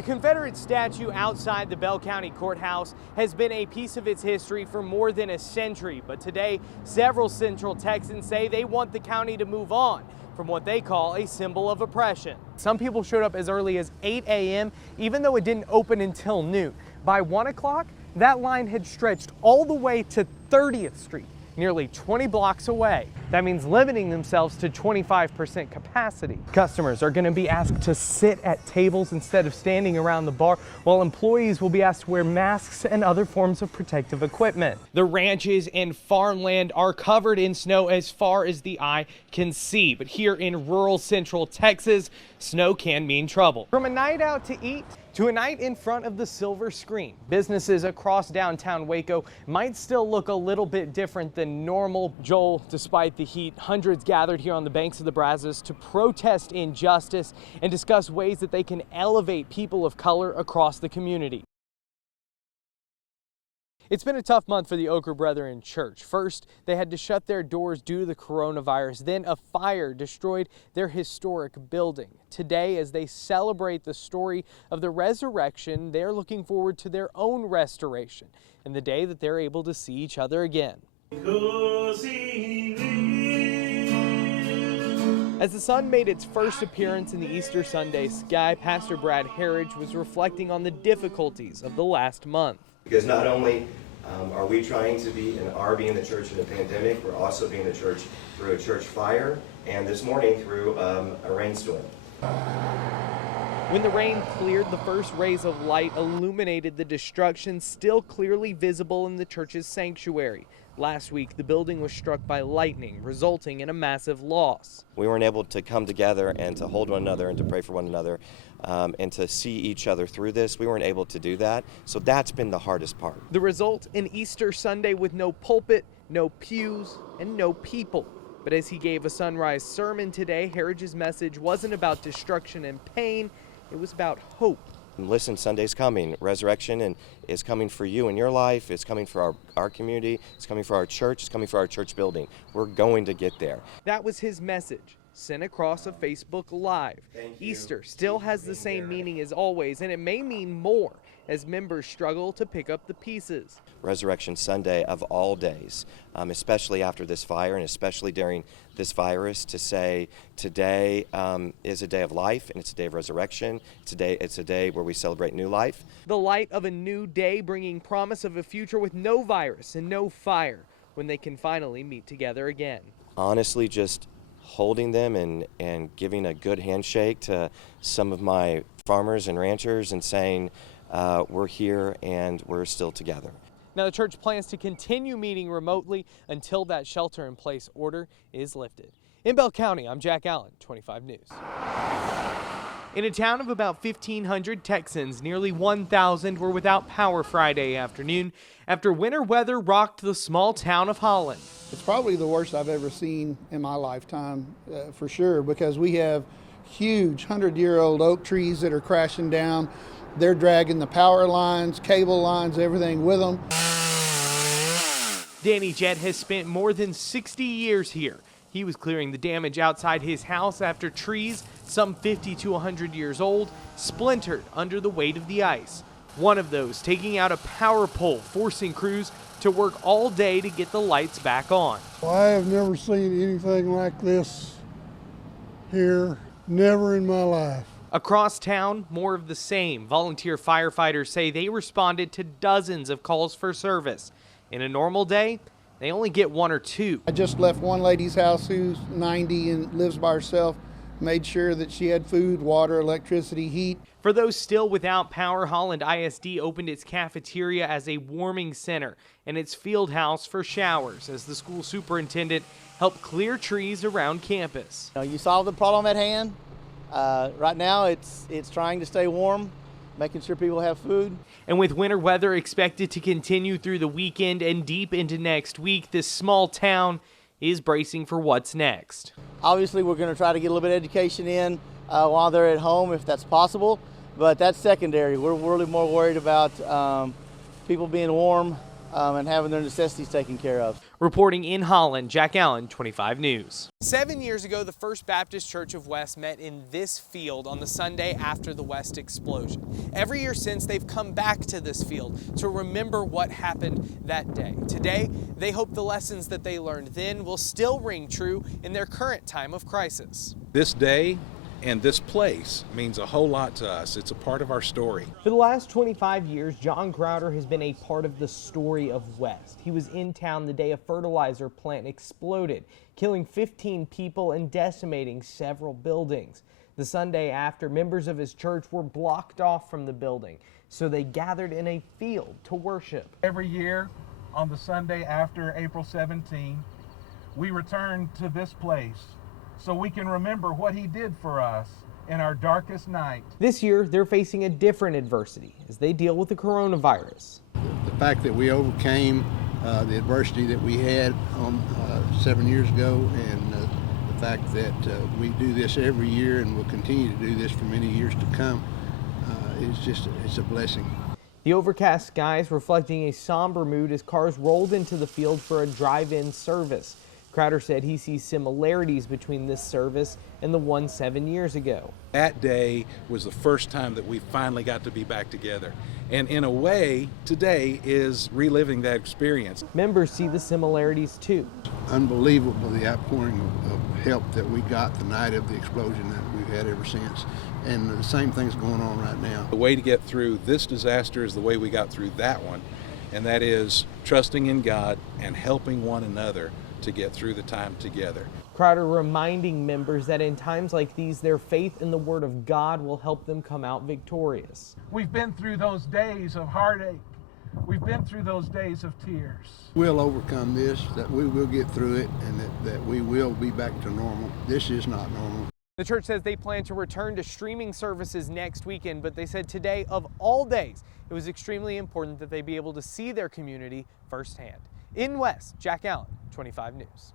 The Confederate statue outside the Bell County Courthouse has been a piece of its history for more than a century, but today several Central Texans say they want the county to move on from what they call a symbol of oppression. Some people showed up as early as 8 a.m. even though it didn't open until noon. By 1 o'clock, that line had stretched all the way to 30th Street, nearly 20 blocks away. That means limiting themselves to 25% capacity. Customers are going to be asked to sit at tables instead of standing around the bar, while employees will be asked to wear masks and other forms of protective equipment. The ranches and farmland are covered in snow as far as the eye can see, but here in rural Central Texas, snow can mean trouble. From a night out to eat to a night in front of the silver screen, businesses across downtown Waco might still look a little bit different than normal. Joel, despite the heat, hundreds gathered here on the banks of the Brazos to protest injustice and discuss ways that they can elevate people of color across the community. It's been a tough month for the Oker Brethren Church. First, they had to shut their doors due to the coronavirus. Then a fire destroyed their historic building. Today, as they celebrate the story of the resurrection, they're looking forward to their own restoration and the day that they're able to see each other again. As the sun made its first appearance in the Easter Sunday sky, Pastor Brad Harridge was reflecting on the difficulties of the last month. Because not only are we trying to be and are being the church in a pandemic, we're also being the church through a church fire, and this morning through a rainstorm. When the rain cleared, the first rays of light illuminated the destruction still clearly visible in the church's sanctuary. Last week, the building was struck by lightning, resulting in a massive loss. We weren't able to come together and to hold one another and to pray for one another and to see each other through this. We weren't able to do that, so that's been the hardest part. The result, an Easter Sunday with no pulpit, no pews, and no people. But as he gave a sunrise sermon today, Harridge's message wasn't about destruction and pain, it was about hope. Listen, Sunday's coming. Resurrection is coming for you in your life. It's coming for our community. It's coming for our church. It's coming for our church building. We're going to get there. That was his message, sent across a Facebook Live. Easter still has the same meaning as always, and it may mean more as members struggle to pick up the pieces. Resurrection Sunday of all days, especially after this fire and especially during this virus, to say today is a day of life and it's a day of resurrection. It's a day where we celebrate new life. The light of a new day bringing promise of a future with no virus and no fire when they can finally meet together again. Honestly, just holding them and giving a good handshake to some of my farmers and ranchers and saying, we're here and we're still together. Now the church plans to continue meeting remotely until that shelter-in-place order is lifted. In Bell County, I'm Jack Allen, 25 News. In a town of about 1,500 Texans, nearly 1,000 were without power Friday afternoon after winter weather rocked the small town of Holland. It's probably the worst I've ever seen in my lifetime, for sure, because we have huge 100-year-old oak trees that are crashing down. They're dragging the power lines, cable lines, everything with them. Danny Jett has spent more than 60 years here. He was clearing the damage outside his house after trees, some 50 to 100 years old, splintered under the weight of the ice. One of those taking out a power pole, forcing crews to work all day to get the lights back on. Well, I have never seen anything like this here, never in my life. Across town, more of the same. Volunteer firefighters say they responded to dozens of calls for service. In a normal day, they only get one or two. I just left one lady's house who's 90 and lives by herself, made sure that she had food, water, electricity, heat. For those still without power, Holland ISD opened its cafeteria as a warming center and its field house for showers as the school superintendent helped clear trees around campus. You solve the problem at hand. Right now it's trying to stay warm, making sure people have food. And with winter weather expected to continue through the weekend and deep into next week, this small town is bracing for what's next. Obviously, we're going to try to get a little bit of education in while they're at home if that's possible, but that's secondary. We're really more worried about people being warm and having their necessities taken care of. Reporting in Holland, Jack Allen, 25 News. 7 years ago, the First Baptist Church of West met in this field on the Sunday after the West explosion. Every year since, they've come back to this field to remember what happened that day. Today, they hope the lessons that they learned then will still ring true in their current time of crisis. This day and this place means a whole lot to us. It's a part of our story. For the last 25 years, John Crowder has been a part of the story of West. He was in town the day a fertilizer plant exploded, killing 15 people and decimating several buildings. The Sunday after, members of his church were blocked off from the building, so they gathered in a field to worship. Every year on the Sunday after April 17, we return to this place so we can remember what he did for us in our darkest night. This year, they're facing a different adversity as they deal with the coronavirus. The fact that we overcame the adversity that we had 7 years ago, and the fact that we do this every year and will continue to do this for many years to come, it's a blessing. The overcast skies reflecting a somber mood as cars rolled into the field for a drive-in service. Crowder said he sees similarities between this service and the one 7 years ago. That day was the first time that we finally got to be back together. And in a way, today is reliving that experience. Members see the similarities too. Unbelievable, the outpouring of help that we got the night of the explosion that we've had ever since. And the same thing's going on right now. The way to get through this disaster is the way we got through that one, and that is trusting in God and helping one another to get through the time together. Crowder reminding members that in times like these, their faith in the Word of God will help them come out victorious. We've been through those days of heartache. We've been through those days of tears. We'll overcome this, that we will get through it, and that we will be back to normal. This is not normal. The church says they plan to return to streaming services next weekend, but they said today, of all days, it was extremely important that they be able to see their community firsthand. In West, Jack Allen, 25 News.